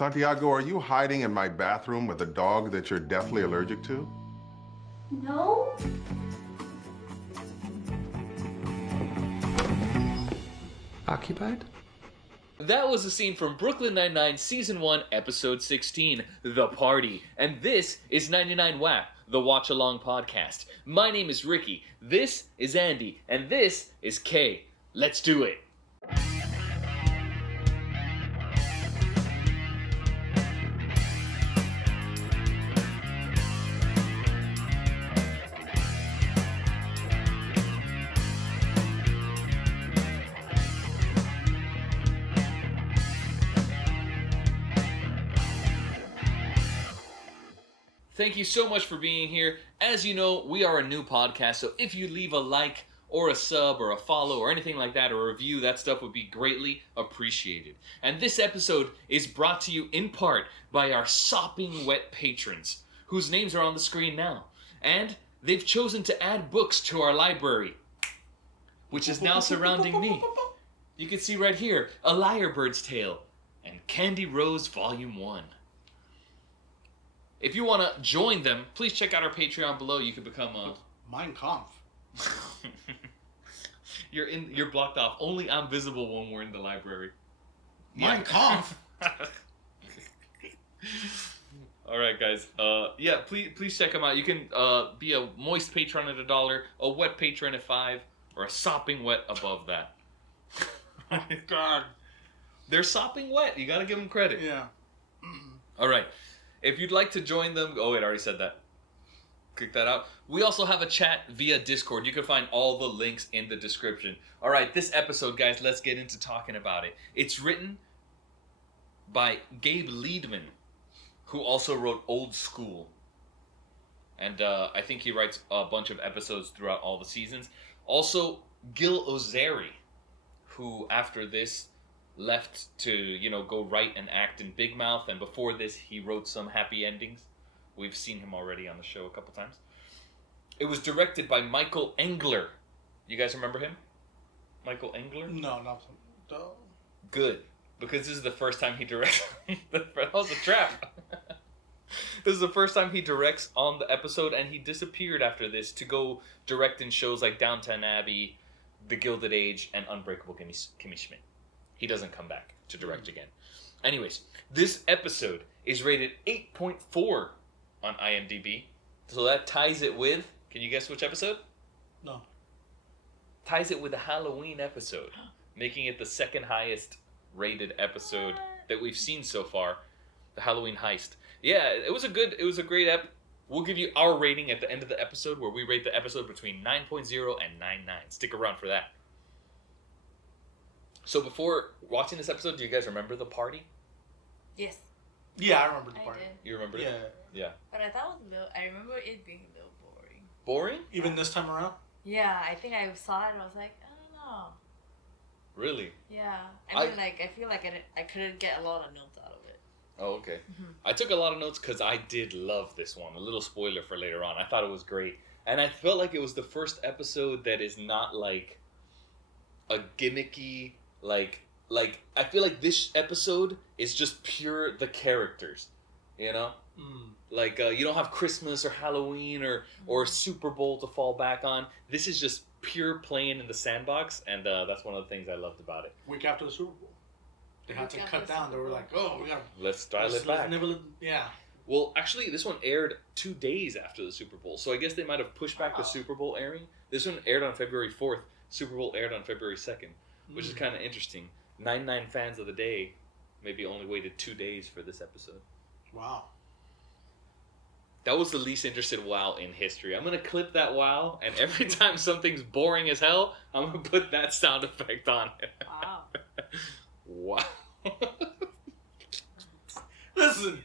Santiago, are you hiding in my bathroom with a dog that you're deathly allergic to? No. Occupied? That was a scene from Brooklyn Nine-Nine Season 1, Episode 16, The Party. And this is 99 WAP, the watch-along podcast. My name is Ricky, this is Andy, and this is Kay. Let's do it. Thank you so much for being here. As you know, we are a new podcast, so if you leave a like or a sub or a follow or anything like that, or a review, that stuff would be greatly appreciated. And this episode is brought to you in part by our sopping wet patrons, whose names are on the screen now. And they've chosen to add books to our library, which is now surrounding me. You can see right here, A Lyre Bird's Tale and Candy Rose Volume 1. If you want to join them, please check out our Patreon below. You can become a... Mein Kampf. You're blocked off. Only I'm visible when we're in the library. Mein Kampf. All right, guys. Please check them out. You can be a moist patron at $1, a wet patron at $5, or a sopping wet above that. Oh my God. They're sopping wet. You gotta give them credit. Yeah. All right. If you'd like to join them... Oh, wait, I already said that. Click that out. We also have a chat via Discord. You can find all the links in the description. All right, this episode, guys, let's get into talking about it. It's written by Gabe Liedman, who also wrote Old School. And I think he writes a bunch of episodes throughout all the seasons. Also, Gil Ozeri, who, after this... left to, go write and act in Big Mouth, and before this he wrote some happy endings. We've seen him already on the show a couple times. It was directed by Michael Engler. You guys remember him? Michael Engler? No, not no. Good, because this is the first time he directs. That was a trap. This is the first time he directs on the episode, and he disappeared after this to go direct in shows like Downton Abbey, The Gilded Age, and Unbreakable Kimmy Schmidt. He doesn't come back to direct again. Anyways, this episode is rated 8.4 on IMDb. So that ties it with... Can you guess which episode? No. Ties it with a Halloween episode, making it the second highest rated episode that we've seen so far. The Halloween Heist. Yeah, it was a great ep. We'll give you our rating at the end of the episode, where we rate the episode between 9.0 and 9.9. Stick around for that. So before watching this episode, do you guys remember the party? Yes. Yeah, I remember the part. I did. You remember it? Yeah. Yeah. But I thought it was I remember it being a little boring. Boring? Even this time around? Yeah, I think I saw it and I was like, I don't know. Really? Yeah. I feel like I couldn't get a lot of notes out of it. Oh, okay. Mm-hmm. I took a lot of notes because I did love this one. A little spoiler for later on. I thought it was great. And I felt like it was the first episode that is not like a gimmicky... Like I feel like this episode is just pure the characters, Like you don't have Christmas or Halloween or Super Bowl to fall back on. This is just pure playing in the sandbox, and that's one of the things I loved about it. Week after the Super Bowl, they had to cut down. They were like, "Oh, we got let's dial it back." Yeah. Well, actually, this one aired 2 days after the Super Bowl, so I guess they might have pushed back the Super Bowl airing. This one aired on February 4th. Super Bowl aired on February 2nd. Which is kind of interesting. 99 fans of the day maybe only waited 2 days for this episode. Wow. That was the least interested WoW in history. I'm going to clip that WoW, and every time something's boring as hell, I'm going to put that sound effect on it. Wow. Wow. Listen,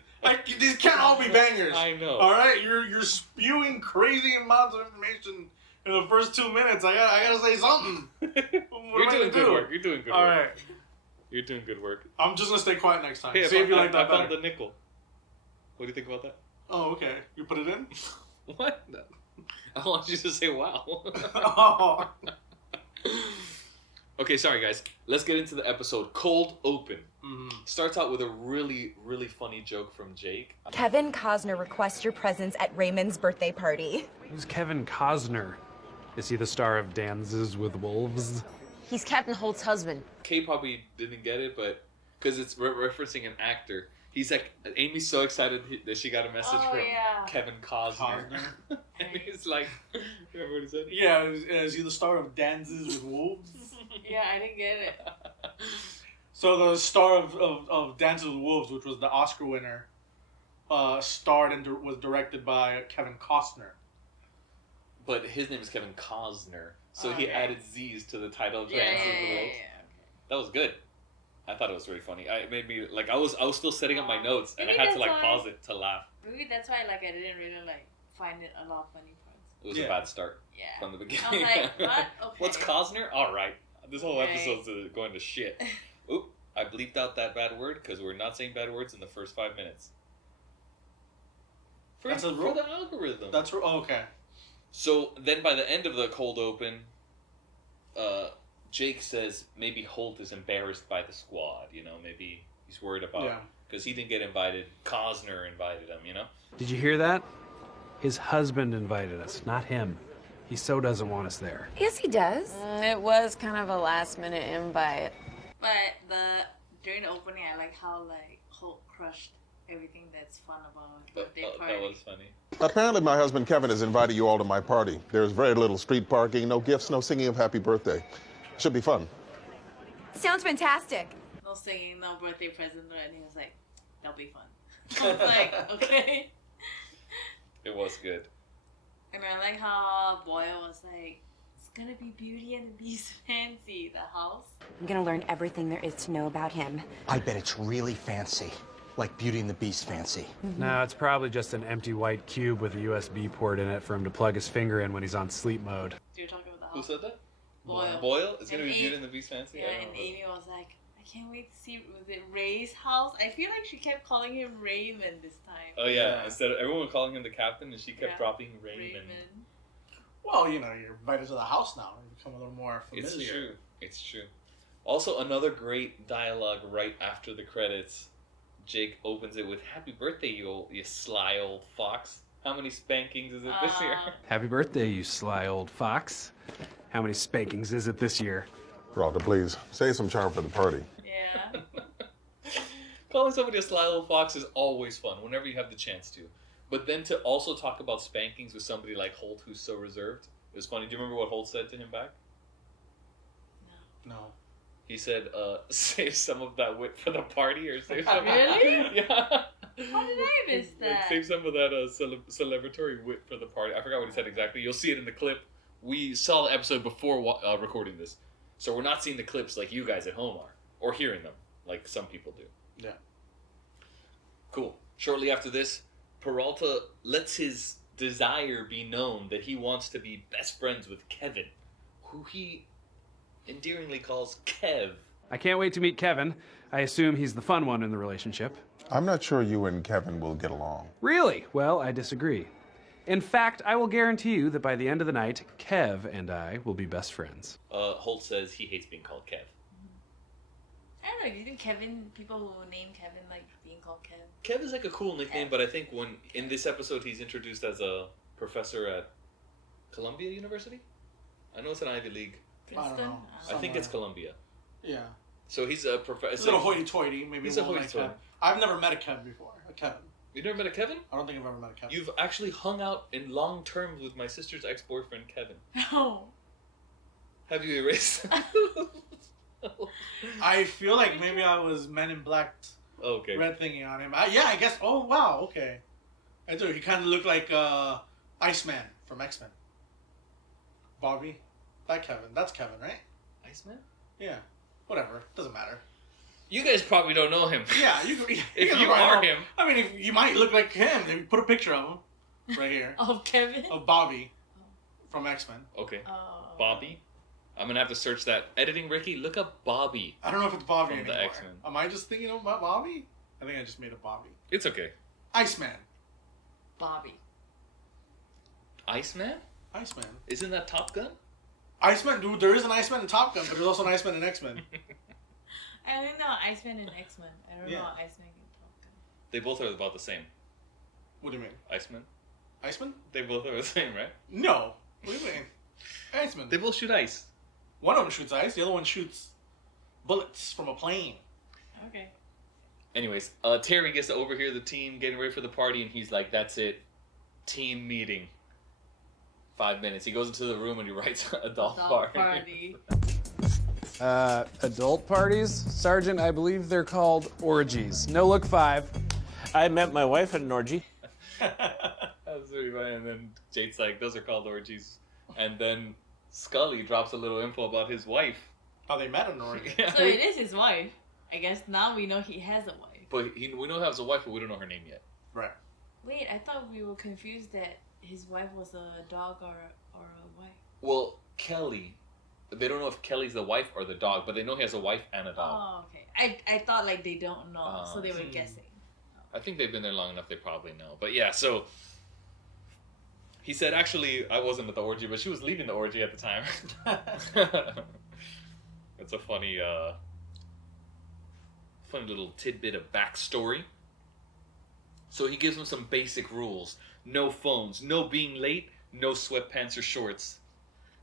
these can't all be bangers. I know. All right? You're spewing crazy amounts of information in the first 2 minutes. I gotta say something. You're doing good work. You're doing good work. All right. You're doing good work. I'm just gonna stay quiet next time. Hey, See if you like that I found better. the nickel. What do you think about that? Oh, okay. You put it in? What? I want you to say wow. Oh. Okay, sorry guys. Let's get into the episode. Cold open. Starts out with a really, really funny joke from Jake. Kevin Costner requests your presence at Raymond's birthday party. Who's Kevin Costner? Is he the star of Dances with Wolves? He's Captain Holt's husband. Kay probably didn't get it, but because it's referencing an actor. He's like, Amy's so excited that she got a message from Kevin Costner. And he's like, remember what he said? Yeah, is he the star of Dances with Wolves? Yeah, I didn't get it. So the star of Dances with Wolves, which was the Oscar winner, starred and was directed by Kevin Costner. But his name is Kevin Costner, so he added Z's to the title of Dances with Wolves. Okay. That was good. I thought it was really funny. It made me like I was still setting up my notes and I Maybe had to that's like why- pause it to laugh. Maybe that's why like I didn't really like find it a lot of funny parts. It was a bad start Yeah. from the beginning. I was like, what? Okay. What's Costner? All right, this whole Okay. episode's going to shit. Oop! I bleeped out that bad word because we're not saying bad words in the first 5 minutes. For That's a the rule? algorithm. That's okay. So then by the end of the cold open, Jake says maybe Holt is embarrassed by the squad, you know, maybe he's worried about, because he didn't get invited, Costner invited him, you know? Did you hear that? His husband invited us, not him. He so doesn't want us there. Yes, he does. It was kind of a last-minute invite. But during the opening, I like how like Holt crushed everything that's fun about birthday party. That was funny. Apparently, my husband Kevin has invited you all to my party. There's very little street parking, no gifts, no singing of happy birthday. Should be fun. Sounds fantastic. No singing, no birthday present, and he was like, "That'll be fun." I was like, okay. It was good. And I like how Boyle was like, "It's gonna be Beauty and the Beast fancy, the house." I'm gonna learn everything there is to know about him. I bet it's really fancy. Like Beauty and the Beast fancy. No, it's probably just an empty white cube with a USB port in it for him to plug his finger in when he's on sleep mode. You're talking about the Who house. said that? Boyle. Boyle? It's going to And be Beauty Amy- and the Beast fancy? Yeah, and Amy was like, "I can't wait to see, was it Ray's house?" I feel like she kept calling him Raymond this time. Oh, yeah. Instead of everyone calling him the captain, and she kept Yeah. dropping Raymond. Well, you know, you're invited to the house now. You become a little more familiar. It's true. It's true. Also, another great dialogue right after the credits. Jake opens it with, "Happy birthday, you sly old fox. How many spankings is it this year?" Happy birthday, you sly old fox. How many spankings is it this year? Ralda, please, save some charm for the party. Yeah. Calling somebody a sly old fox is always fun, whenever you have the chance to. But then to also talk about spankings with somebody like Holt, who's so reserved, it was funny. Do you remember what Holt said to him back? No. He said, "Save some of that wit for the party," or save some. Really? Yeah. How did I miss Like, that? save some of that celebratory wit for the party. I forgot what he said exactly. You'll see it in the clip. We saw the episode before recording this, so we're not seeing the clips like you guys at home are, or hearing them like some people do. Yeah. Cool. Shortly after this, Peralta lets his desire be known that he wants to be best friends with Kevin, who he endearingly calls Kev. I can't wait to meet Kevin. I assume he's the fun one in the relationship. I'm not sure you and Kevin will get along. Really? Well, I disagree. In fact, I will guarantee you that by the end of the night, Kev and I will be best friends. Holt says he hates being called Kev. I don't know. Do you think Kevin, people who name Kevin like being called Kev? Kev is like a cool nickname, but I think when in this episode he's introduced as a professor at Columbia University. I know it's an Ivy League. Princeton? know. I think it's Columbia. Yeah. So he's a professor. It's a little hoity-toity. Maybe He's a more like hoity-toity. Kev. I've never met a Kev before. A Kevin. You've never met a Kevin? I don't think I've ever met a Kevin. You've actually hung out in long terms with my sister's ex-boyfriend Kevin. No. Have you erased? I feel like maybe I was Men in Black Okay. red thingy on him. Yeah, I guess. Oh, wow. Okay. I do. He kind of looked like Iceman from X-Men. Bobby. That Kevin. That's Kevin, right? Iceman? Yeah. Whatever. Doesn't matter. You guys probably don't know him. Yeah, If you are him. I mean, if you might look like him. If you put a picture of him right here Of Kevin? of Bobby from X-Men. Okay. Oh. Bobby. I'm gonna have to search that. Editing Ricky, look up Bobby. I don't know if it's Bobby From the anymore. X-Men. Am I just thinking about Bobby? I think I just made a Bobby. It's okay. Iceman. Bobby. Iceman? Iceman. Isn't that Top Gun? Iceman, dude, there is an Iceman in Top Gun, but there's also an Iceman in X-Men. I only know Iceman and X-Men. I don't know Iceman and Top Gun. They both are about the same. What do you mean? Iceman? Iceman? They both are the same, right? No. What do you mean? Iceman. They both shoot ice. One of them shoots ice, the other one shoots bullets from a plane. Okay. Anyways, Terry gets to overhear the team getting ready for the party, and he's like, that's it. Team meeting. 5 minutes. He goes into the room and he writes adult party. Adult parties? Sergeant, I believe they're called orgies. No look 5. I met my wife at an orgy. That's really funny. And then Jake's like, those are called orgies. And then Scully drops a little info about his wife. How they met in Oregon. So it is his wife. I guess now we know he has a wife. But we know he has a wife, but we don't know her name yet. Right. Wait, I thought we were confused that his wife was a dog or a wife. Well, Kelly. They don't know if Kelly's the wife or the dog, but they know he has a wife and a dog. Oh, okay. I thought like they don't know, so they were guessing. I think they've been there long enough, they probably know. But yeah, so he said, actually, I wasn't at the orgy, but she was leaving the orgy at the time. It's a funny little tidbit of backstory. So he gives them some basic rules. No phones, no being late, no sweatpants or shorts.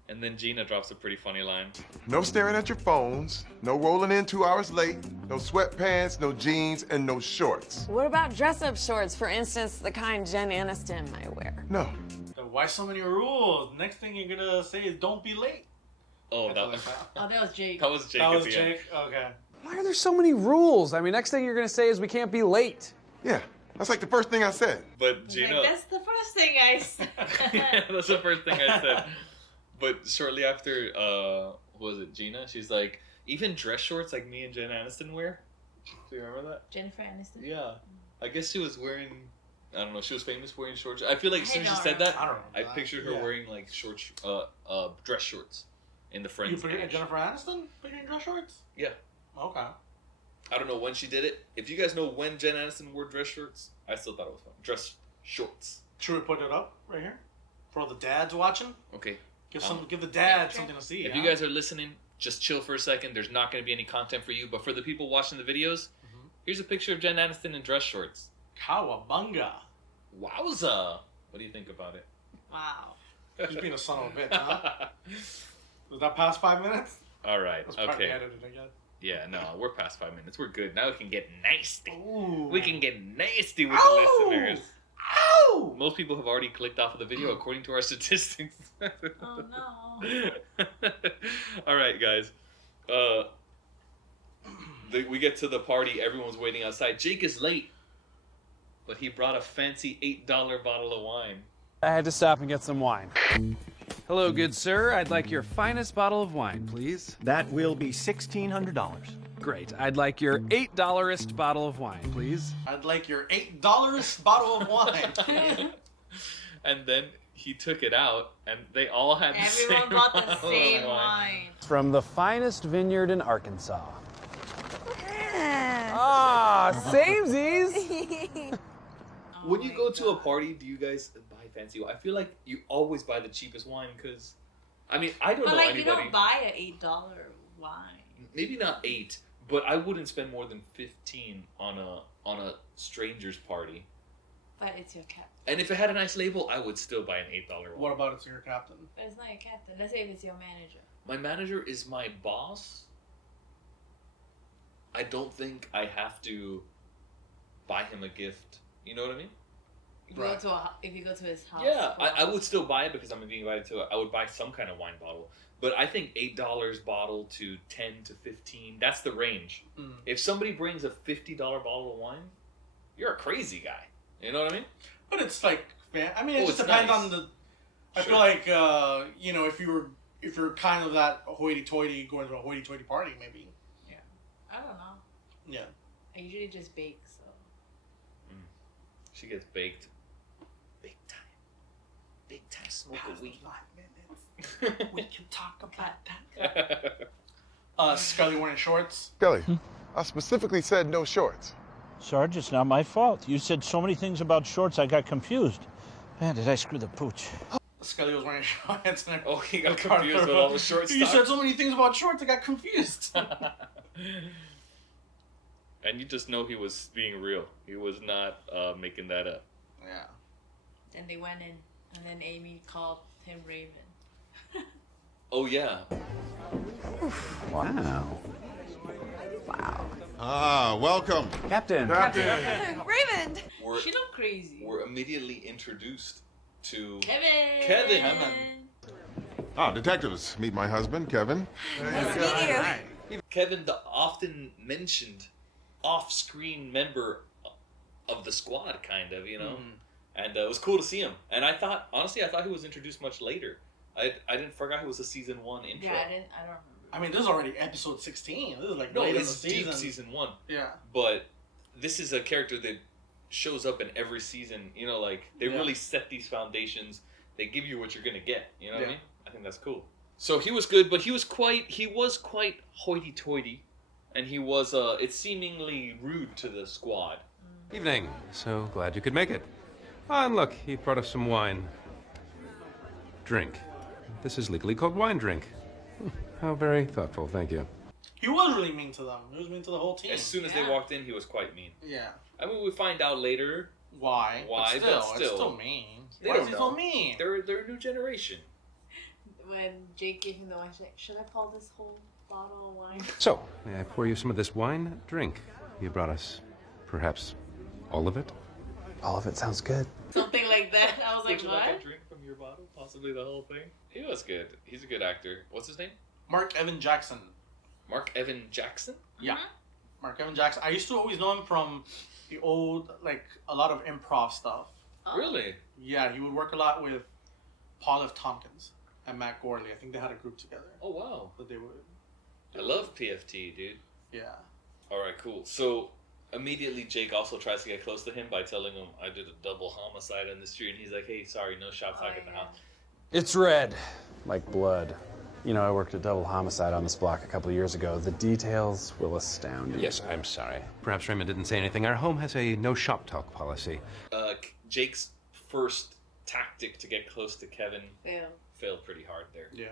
And then Gina drops a pretty funny line. No staring at your phones, no rolling in 2 hours late, no sweatpants, no jeans, and no shorts. What about dress-up shorts, for instance, the kind Jen Aniston might wear? No. Why so many rules? Next thing you're gonna say is don't be late. Oh, that was Jake. That was Jake. That at was the Jake? end. Okay. Why are there so many rules? I mean, next thing you're going to say is we can't be late. Yeah, that's like the first thing I said. But Gina... Like, that's the first thing I said. Yeah, that's the first thing I said. But shortly after, what was it, Gina? She's like, even dress shorts like me and Jen Aniston wear? Do you remember that? Jennifer Aniston? Yeah. I guess she was wearing, I don't know, she was famous for wearing short shorts. I feel like as soon as she said that, I pictured her wearing like dress shorts in the Friends You pictured page. Jennifer Aniston wearing dress shorts? Yeah. Okay. I don't know when she did it. If you guys know when Jen Aniston wore dress shorts, I still thought it was fun. Dress shorts. Should we put it up right here? For all the dads watching? Okay. Give the dads something to see. If you guys are listening, just chill for a second. There's not going to be any content for you. But for the people watching the videos, here's a picture of Jen Aniston in dress shorts. Cowabunga. Wowza. What do you think about it? Wow. Just being a son of a bitch, huh? Was that past 5 minutes? All right. That's probably Okay. edited again. Yeah, no, we're past 5 minutes. We're good. Now we can get nasty. Ooh. We can get nasty with Ow! the listeners. Ow! Most people have already clicked off of the video according to our statistics. Oh no. All right, guys. We get to the party. Everyone's waiting outside. Jake is late, but he brought a fancy $8 bottle of wine. I had to stop and get some wine. Hello, good sir. I'd like your finest bottle of wine, please. That will be $1,600. Great. I'd like your $8-est bottle of wine, please. I'd like your $8 bottle of wine. And then he took it out, and they all had the Everyone same bought the bottle of same wine. From the finest vineyard in Arkansas. Ah, samesies! When you go to a party, do you guys buy fancy wine? I feel like you always buy the cheapest wine because, I mean, I don't But know like anybody. you don't buy an $8 wine. Maybe not 8, but I wouldn't spend more than 15 on a stranger's party. But it's your captain. And if it had a nice label, I would still buy an $8 wine. What about it's your captain? But it's not your captain. Let's say if it's your manager. My manager is my boss. I don't think I have to buy him a gift. You know what I mean? If you go to his house. Yeah, I would still buy it because I'm being invited to it. I would buy some kind of wine bottle. But I think $8 bottle to 10 to 15, that's the range. Mm. If somebody brings a $50 bottle of wine, you're a crazy guy. You know what I mean? But it's like, I mean, it Oh, just it's depends nice. on the. I Sure. feel like you know, if you're kind of that hoity-toity going to a hoity-toity party, maybe. I don't know. Yeah. I usually just bake, so. She gets baked. Big time. Big time smoke a weed. 5 minutes. We can talk about that. Scully wearing shorts. Kelly, I specifically said no shorts. Sarge, it's not my fault. You said so many things about shorts, I got confused. Man, did I screw the pooch. Scully was wearing shorts. And Oh, he got confused with all the short You stuff. said so many things about shorts, I got confused. And you just know he was being real. He was not making that up. Yeah. Then they went in, and then Amy called him Raven. Oh, yeah. Wow. Ah, welcome. Captain. Raymond! We're, She looked crazy. we're immediately introduced to Kevin. Ah, detectives. Meet my husband, Kevin. Nice to meet you. Kevin, the often mentioned off-screen member of the squad, kind of, you know? And it was cool to see him. And I thought he was introduced much later. I didn't forget he was a season 1 intro. Yeah, I don't remember. I mean, this is already episode 16. This is like No, late in the it's deep season. season 1. Yeah. But this is a character that shows up in every season. You know, like, they really set these foundations. They give you what you're going to get. You know what I mean? I think that's cool. So he was good, but he was quite hoity-toity. And he was, it's seemingly rude to the squad. Evening. So glad you could make it. Ah, and look, he brought us some wine. Drink. This is legally called wine drink. How very thoughtful, thank you. He was really mean to them. He was mean to the whole team. As soon as they walked in, he was quite mean. Yeah. I mean, we find out later Why, but it's still mean. They Why don't is he know. so mean? They're a new generation. When Jake gave him the wine, she's like, should I pour this whole bottle of wine? So, may I pour you some of this wine? Drink. You brought us, perhaps, all of it? All of it sounds good. Something like that. I was like, Would you what? like a drink from your bottle? Possibly the whole thing? He was good. He's a good actor. What's his name? Mark Evan Jackson. Mark Evan Jackson? Yeah. Mark Evan Jackson. I used to always know him from the old, like, a lot of improv stuff. Oh. Really? Yeah, he would work a lot with Paul F. Tompkins and Matt Gorley. I think they had a group together. Oh, wow. But they would. I love PFT, dude. Yeah. Alright, cool. So, immediately Jake also tries to get close to him by telling him, I did a double homicide on the street. And he's like, hey, sorry, no shop talk at the house. It's red, like blood. You know, I worked a double homicide on this block a couple of years ago. The details will astound you. Yes, I'm sorry. Perhaps Raymond didn't say anything. Our home has a no shop talk policy. Jake's first tactic to get close to Kevin Failed pretty hard there. Yeah.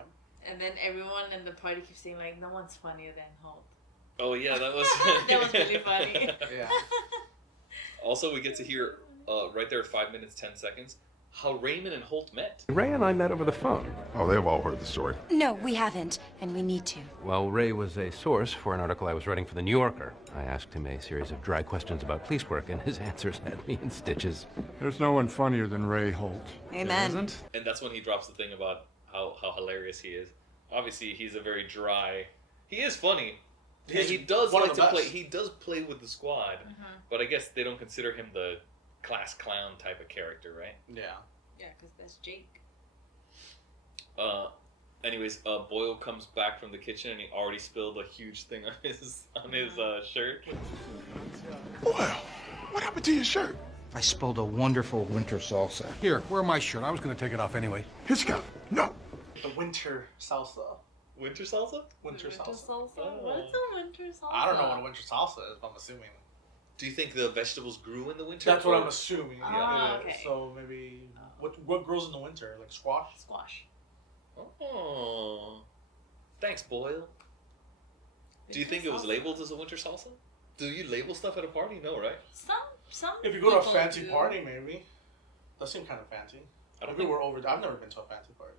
And then everyone in the party keeps saying, like, no one's funnier than Holt. Oh, yeah, that was... That was really funny. Yeah. Also, we get to hear, right there, 5 minutes, 10 seconds, how Raymond and Holt met. Ray and I met over the phone. Oh, they've all heard the story. No, we haven't, and we need to. Well, Ray was a source for an article I was writing for The New Yorker. I asked him a series of dry questions about police work, and his answers had me in stitches. There's no one funnier than Ray Holt. Amen. And that's when he drops the thing about how hilarious he is. Obviously, he's a very dry... He is funny. And he does like to play... He does play with the squad. But I guess they don't consider him the class clown type of character, right? Yeah. Yeah, because that's Jake. Anyways, Boyle comes back from the kitchen and he already spilled a huge thing on his shirt. Boyle, what happened to your shirt? I spilled a wonderful winter salsa. Here, wear my shirt. I was going to take it off anyway. Hitchcock, no. The winter salsa. Winter salsa? Winter salsa. What's a winter salsa? I don't know what a winter salsa is, but I'm assuming. Do you think the vegetables grew in the winter? That's what I'm assuming. Oh, okay. So maybe what grows in the winter? Like squash? Squash. Oh. Thanks, Boyle. Do you think it was labeled as a winter salsa? Do you label stuff at a party? No, right? Some. If you go to a people fancy do. party, maybe. That seems kind of fancy. Maybe we're over. I've never been to a fancy party.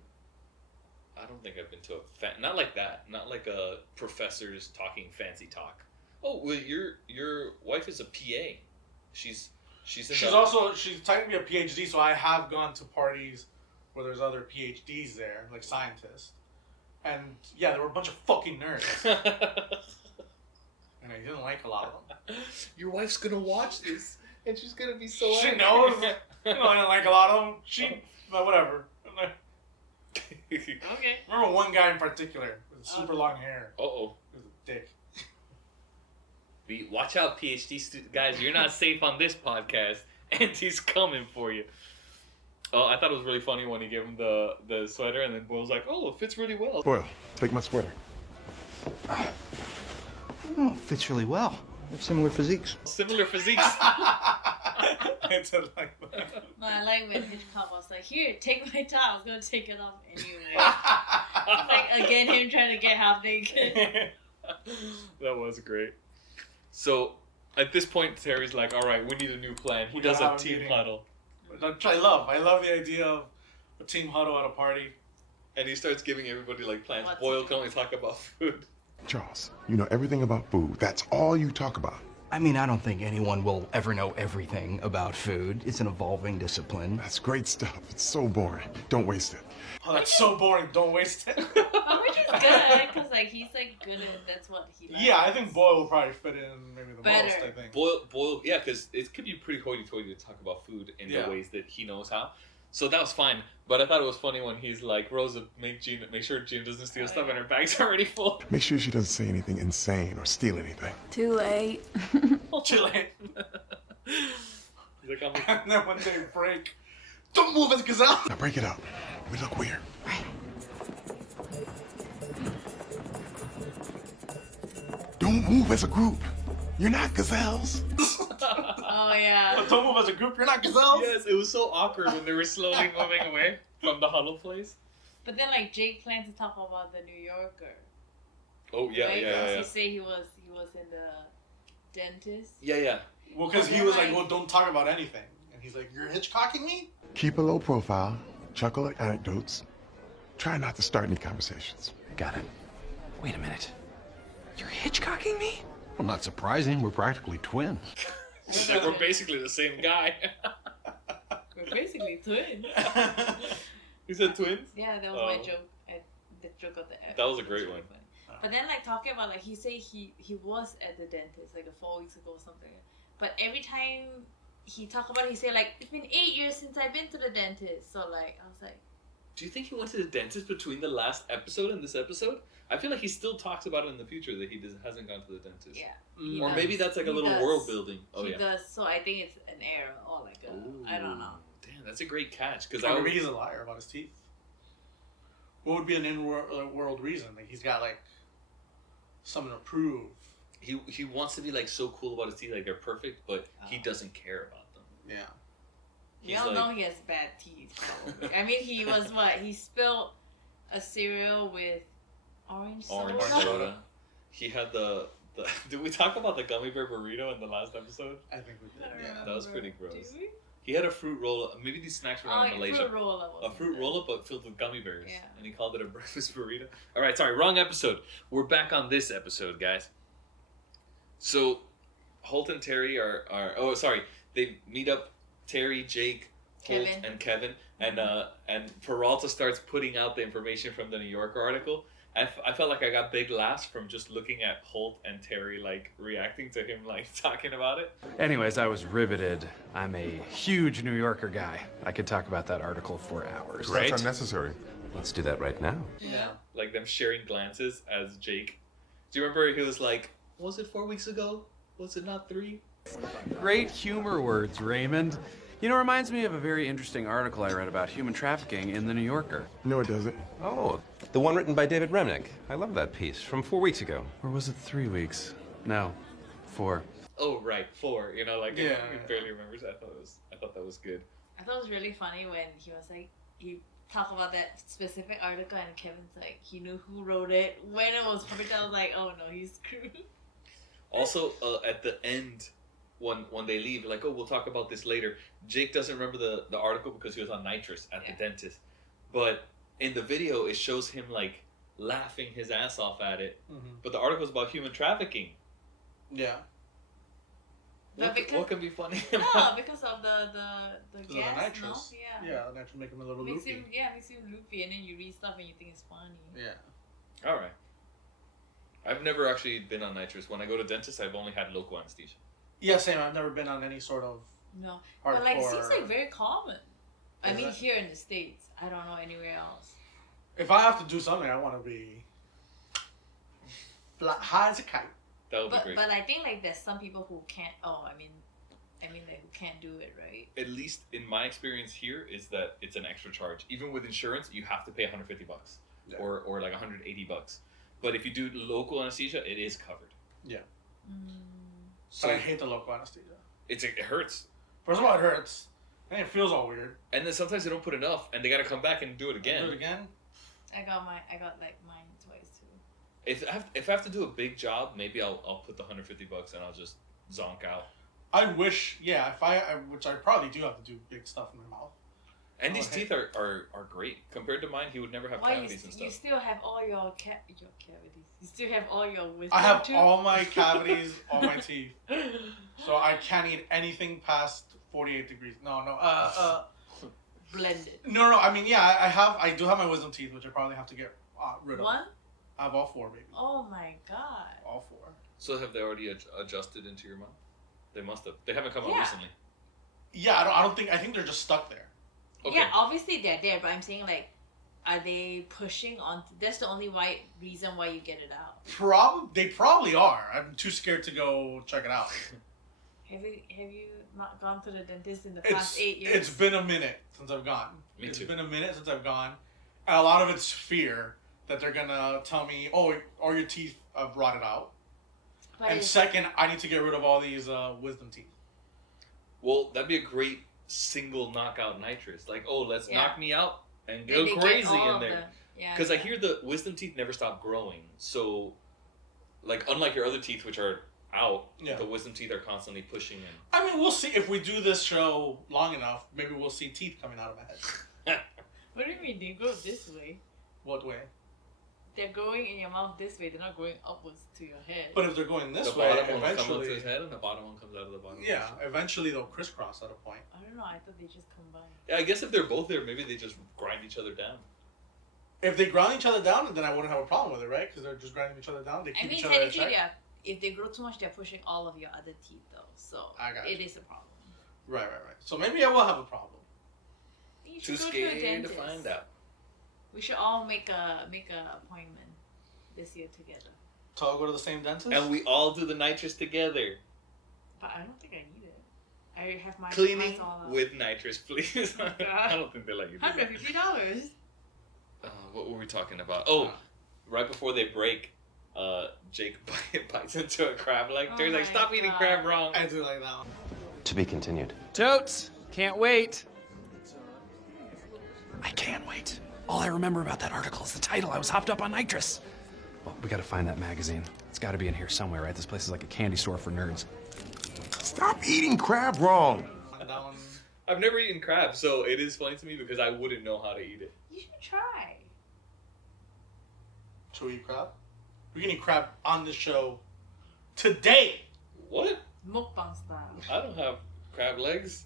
I don't think I've been to a not like that. Not like professors talking fancy talk. Oh, well, your wife is a PA. She's technically a PhD, so I have gone to parties where there's other PhDs there, like scientists. And yeah, there were a bunch of fucking nerds. And I didn't like a lot of them. Your wife's gonna watch this, and she's gonna be so She angry. knows. I didn't like a lot of them. But whatever. Okay. Remember one guy in particular with super long hair. Uh-oh. He was a dick. Watch out, PhD guys. You're not safe on this podcast. Auntie's coming for you. I thought it was really funny when he gave him the sweater, and then Boyle's like, oh, it fits really well. Boyle, take my sweater. Oh, fits really well. We have similar physiques. Similar physiques. It's like No, I like when Hitchcock was like, "Here, take my top." I was gonna take it off anyway. Like again, him trying to get half naked. That was great. So at this point, Terry's like, "All right, we need a new plan." He We does gotta a have a team meeting. huddle, Which I love the idea of a team huddle at a party. and he starts giving everybody like plans. What to Boyle do. can only talk about food. Charles, you know everything about food. That's all you talk about. I mean, I don't think anyone will ever know everything about food. It's an evolving discipline. That's great stuff. It's so boring. Don't waste it. Oh, that's so boring. Don't waste it. But which is good, because like he's like good at that's what he likes. Yeah, I think Boyle will probably fit in maybe the Better. most. I think. Boyle, yeah, because it could be pretty hoity-toity to talk about food in Yeah. the ways that he knows how. So that was fine, but I thought it was funny when he's like, "Rosa, make sure Jean doesn't steal stuff, and her bag's already full." Make sure she doesn't say anything insane or steal anything. Too late. Too late. He's like, "I'm And then when they break, don't move as gazelle. Now break it up. We look weird. Don't move as a group. You're not gazelles. Oh yeah. Don't move as a group. You're not gazelles. Yes, it was so awkward when they were slowly moving away from the huddle place. But then like Jake planned to talk about the New Yorker. Oh yeah, Right? yeah. He say he was in the dentist. Yeah. Well, because he was like, well, don't talk about anything. And he's like, you're Hitchcocking me? Keep a low profile. Chuckle at anecdotes. Try not to start any conversations. Got it. Wait a minute. You're Hitchcocking me? Well, not surprising. We're practically twins. He's like, we're basically the same guy. We're basically twins. He said twins? Yeah, that was Oh. my joke. The joke of the That was a great one. But then like talking about like he say he was at the dentist like 4 weeks ago or something. But every time he talk about it, he say like, it's been 8 years since I've been to the dentist. So like I was like, Do you think he went to the dentist between the last episode and this episode? I feel like he still talks about it in the future that hasn't gone to the dentist. yeah. Or does. maybe that's like a He little does. world building. Oh he yeah. does. So I think it's an error or like I don't know. Damn, that's a great catch. Because Or maybe he's a liar about his teeth. What would be an in-world reason? Like he's got like something to prove. he wants to be like so cool about his teeth, like they're perfect, but he doesn't care about them. Yeah. We He's all like- know he has bad teeth. Probably. I mean, he was what? He spilled a cereal with orange soda. Orange soda. He had the. Did we talk about the gummy bear burrito in the last episode? I think we did. Yeah. That was pretty gross. Did we? He had a fruit roll. Maybe these snacks were Oh, out in yeah, Malaysia. fruit roll-up A was fruit good. roll-up, but filled with gummy bears. Yeah. And he called it a breakfast burrito. All right, sorry, wrong episode. We're back on this episode, guys. So, Holt and Terry are oh, sorry. They meet up Terry, Jake, Holt, Kevin. and Kevin. And Peralta starts putting out the information from the New Yorker article. I felt like I got big laughs from just looking at Holt and Terry, like, reacting to him, like, talking about it. Anyways, I was riveted. I'm a huge New Yorker guy. I could talk about that article for hours. That's unnecessary. Let's do that right now. Yeah. Like them sharing glances as Jake. Do you remember he was like, was it 4 weeks ago? Was it not 3? Great humor words, Raymond. You know, reminds me of a very interesting article I read about human trafficking in the New Yorker. No, it doesn't. Oh, the one written by David Remnick. I love that piece from 4 weeks ago. Or was it 3 weeks? No, 4. Oh right, 4. You know, like Yeah. he barely remembers. I thought that was good. I thought it was really funny when he was like, he talked about that specific article and Kevin's like, he knew who wrote it. When it was published, I was like, oh no, he's screwed. Also, at the end, when they leave, like, oh, we'll talk about this later. Jake doesn't remember the article because he was on nitrous at the dentist. But in the video, it shows him like laughing his ass off at it. Mm-hmm. But the article is about human trafficking. Yeah. What can be funny? No, because of the Because of the gas, nitrous. no? Yeah. Yeah, the nitrous make him a little Makes loopy. him loopy, and then you read stuff and you think it's funny. Yeah. All right. I've never actually been on nitrous. When I go to dentist, I've only had local anesthesia. Yeah, same. I've never been on any sort of No, but like it seems hardcore- like very common. I Is mean, that- here in the States, I don't know anywhere else. If I have to do something, I want to be high as a kite. That would be great. But I think like there's some people who can't. Oh, I mean, like who can't do it, right? At least in my experience here is that it's an extra charge. Even with insurance, you have to pay $150 or like $180. But if you do local anesthesia, it is covered. Yeah. Mm. So But I hate the local anesthesia. it hurts. First of all, it hurts. And it feels all weird. And then sometimes they don't put enough, and they gotta come back and do it again. Do it again? I got like mine twice too. If I have to do a big job, maybe I'll put the $150 and I'll just zonk out. I wish, yeah, which I probably do have to do big stuff in my mouth. Andy's teeth are great. Compared to mine, he would never have cavities and stuff. You still have all your cavities. You still have all your wisdom I have too? all my cavities, all my teeth. So I can't eat anything past 48 degrees. No. Blended. No. I mean, yeah, I do have my wisdom teeth, which I probably have to get rid of. One? I have all 4, baby. Oh my god. All 4. So have they already adjusted into your mouth? They must have. They haven't come out Yeah. recently. Yeah, I think they're just stuck there. Okay. Yeah, obviously they're there, but I'm saying like, are they pushing on? That's the only reason why you get it out. They probably are. I'm too scared to go check it out. Have you not gone to the dentist in the past 8 years? It's been a minute since I've gone. It's been a minute since I've gone. And a lot of it's fear that they're gonna tell me, oh, all your teeth have rotted out. But and second, I need to get rid of all these wisdom teeth. Well, that'd be a great single knockout nitrous. Like, oh, let's knock me out and go And they get crazy all in there. Yeah. Because I hear the wisdom teeth never stop growing. So, like, unlike your other teeth, which are out, the wisdom teeth are constantly pushing in. I mean, we'll see if we do this show long enough. Maybe we'll see teeth coming out of my head. What do you mean they go this way? What way? They're going in your mouth this way. They're not going upwards to your head. But if they're going this the way, bottom one eventually, comes up to his head and the bottom one comes out of the bottom. Yeah, eventually they'll crisscross at a point. I don't know. I thought they just combine. Yeah, I guess if they're both there, maybe they just grind each other down. If they grind each other down, then I wouldn't have a problem with it, right? Because they're just grinding each other down. They keep each other in check. Yeah. If they grow too much, they're pushing all of your other teeth, though. So it is a problem. Right. So maybe I will have a problem. You Too should go to a scared to dentist. find out. We should all make a appointment this year together. So I'll go to the same dentist? And we all do the nitrous together. But I don't think I need it. I have my Cleaning all up. with nitrous, please. I don't think they let you do that. $150. What were we talking about? Oh, right before they break, Jake bites into a crab leg. They're like, stop eating crab wrong. I do like that one. To be continued. Totes! Can't wait! I can't wait. All I remember about that article is the title. I was hopped up on nitrous. Well, we gotta find that magazine. It's gotta be in here somewhere, right? This place is like a candy store for nerds. Stop eating crab wrong. I've never eaten crab, so it is funny to me because I wouldn't know how to eat it. You should try. Should we eat crab? We're gonna eat crab on the show today. What? Mukbang style. I don't have crab legs.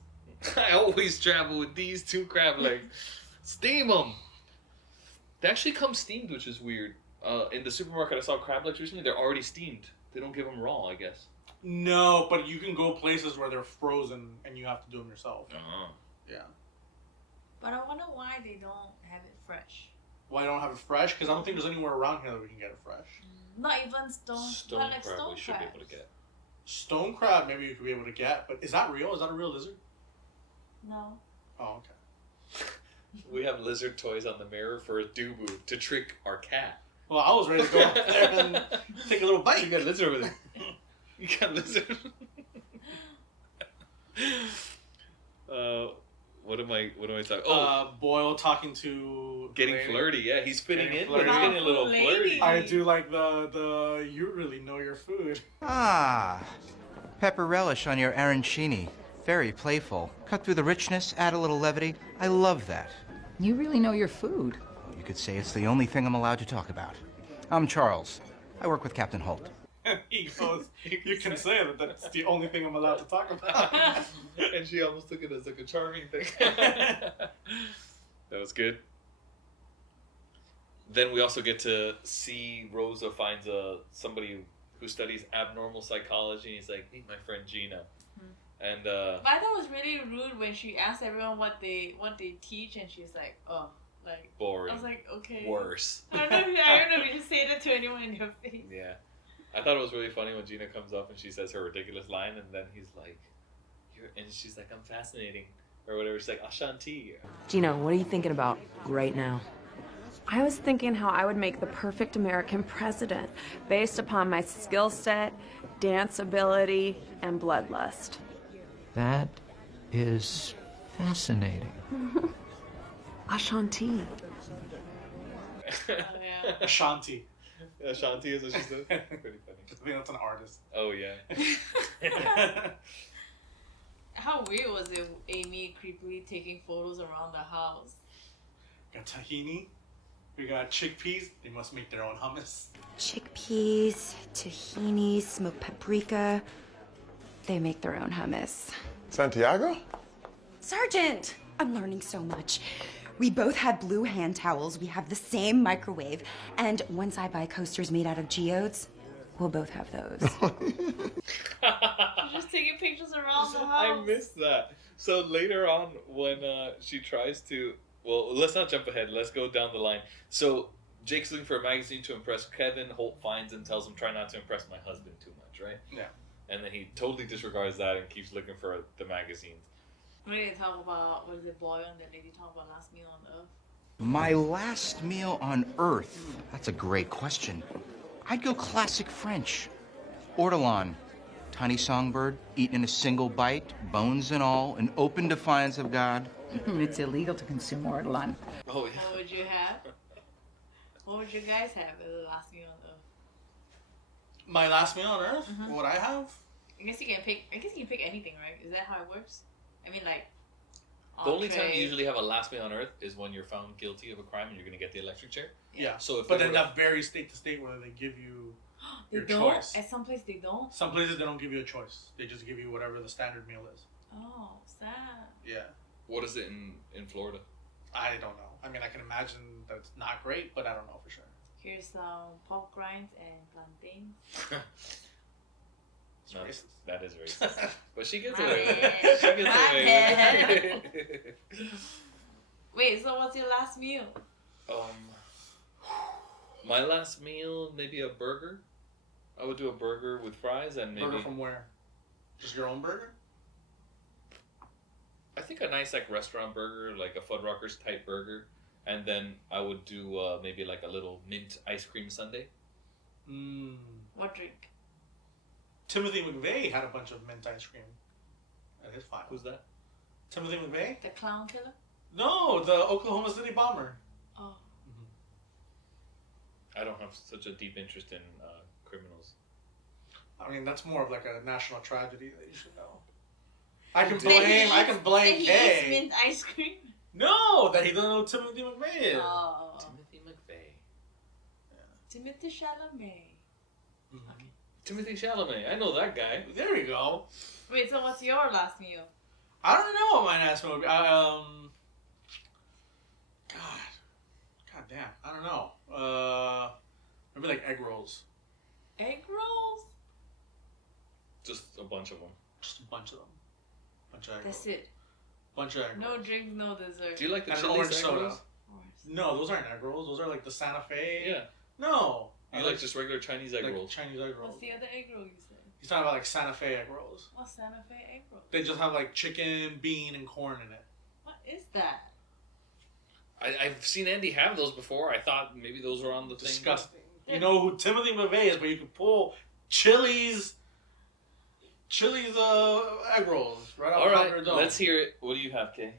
I always travel with these 2 crab legs. Steam them. They actually come steamed, which is weird. In the supermarket, I saw crab legs recently. They're already steamed. They don't give them raw, I guess. No, but you can go places where they're frozen and you have to do them yourself. Yeah. But I wonder why they don't have it fresh. Why don't have it fresh? Because I don't think there's anywhere around here that we can get it fresh. Not even stone crab stone we should be crabs. able to get. Stone crab, maybe you could be able to get, but is that real? Is that a real lizard? No. Oh, okay. We have lizard toys on the mirror for a Dubu to trick our cat. Well, I was ready to go up there and take a little bite. You got a lizard over there. You got a lizard. What am I talking? Oh, Boyle talking to getting lady. flirty. Yeah, he's fitting in. Flirty. He's getting a little flirty. I do like the you really know your food. Ah, pepper relish on your arancini. Very playful. Cut through the richness, add a little levity. I love that. You really know your food. You could say it's the only thing I'm allowed to talk about. I'm Charles. I work with Captain Holt. He goes, you can say that that's the only thing I'm allowed to talk about. And she almost took it as like a charming thing. That was good. Then we also get to see Rosa finds somebody who studies abnormal psychology. And he's like, meet my friend Gina. And But I thought it was really rude when she asked everyone what they teach, and she's like, oh, like boring. I was like, okay. Worse. I don't know if you just say that to anyone in your face. Yeah. I thought it was really funny when Gina comes up and she says her ridiculous line, and then he's like, and she's like, I'm fascinating, or whatever. She's like, Ashanti. Gina, what are you thinking about right now? I was thinking how I would make the perfect American president based upon my skill set, dance ability, and bloodlust. That is fascinating. Ashanti. Oh, yeah. Ashanti. Ashanti is what she said. Pretty funny. I think that's an artist. Oh yeah. How weird was it, Amy creepily taking photos around the house? Got tahini. We got chickpeas. They must make their own hummus. Chickpeas, tahini, smoked paprika. They make their own hummus. Santiago? Sergeant! I'm learning so much. We both have blue hand towels, we have the same microwave, and once I buy coasters made out of geodes, we'll both have those. She's just taking pictures around the house. I missed that. So later on, when she tries to, well, let's not jump ahead. Let's go down the line. So Jake's looking for a magazine to impress Kevin. Holt finds and tells him, "Try not to impress my husband too much," right? Yeah. And then he totally disregards that and keeps looking for the magazines. What did they talk about? What is it, Boyle and the lady talk about last meal on Earth? My last meal on Earth? That's a great question. I'd go classic French. Ortolan. Tiny songbird, eaten in a single bite, bones and all, in open defiance of God. It's illegal to consume ortolan. Oh, yeah. What would you have? What would you guys have as the last meal on Earth? My last meal on Earth? What would I have? I guess you can pick anything, right? Is that how it works? I mean, like. The only time entree. you usually have a last meal on Earth is when you're found guilty of a crime and you're going to get the electric chair. Yeah. So if but they then were- that varies state to state whether they give you They your don't. choice. At some place they don't. Some places they don't give you a choice. They just give you whatever the standard meal is. Oh, sad. Yeah. What is it in Florida? I don't know. I mean, I can imagine that it's not great, but I don't know for sure. Here's some pork rinds and plantains. No, racist. that is racist. But she gets My away with bad. it. She gets My away with it. Wait, so what's your last meal? My last meal, maybe a burger. I would do a burger with fries and maybe Burger from where? Just your own burger? I think a nice like restaurant burger, like a Fuddruckers type burger, and then I would do maybe like a little mint ice cream sundae. What drink? Timothy McVeigh had a bunch of mint ice cream at his final. Who's that? Timothy McVeigh? The clown killer? No, the Oklahoma City bomber. Oh. I don't have such a deep interest in criminals. I mean, that's more of like a national tragedy that you should know. I can That he blame eats Kay. mint ice cream? No, that he doesn't know who Timothy McVeigh is. Oh. Timothy McVeigh. Timothy Chalamet. Timothy Chalamet. I know that guy. There we go. Wait, so what's your last meal? I don't know what my last meal would be. God damn. I don't know. Maybe like egg rolls. Egg rolls? Just a bunch of them. Just a bunch of them. Bunch of egg That's rolls. it. Bunch of egg rolls. No drinks, no dessert. Do you like the And an Chili's orange egg soda. rolls? No, those aren't egg rolls. Those are like the Santa Fe. Yeah. No. You like just regular Chinese egg like rolls? Chinese egg rolls. What's the other egg roll you said? He's talking about like Santa Fe egg rolls. What's Santa Fe egg roll? They just have like chicken, bean, and corn in it. What is that? I've seen Andy have those before. I thought maybe those were on the thing. Disgusting. You know who Timothy McVeigh is, but you could pull Chili's egg rolls right off All the top of right, your dome. let's hear it. What do you have, Kay?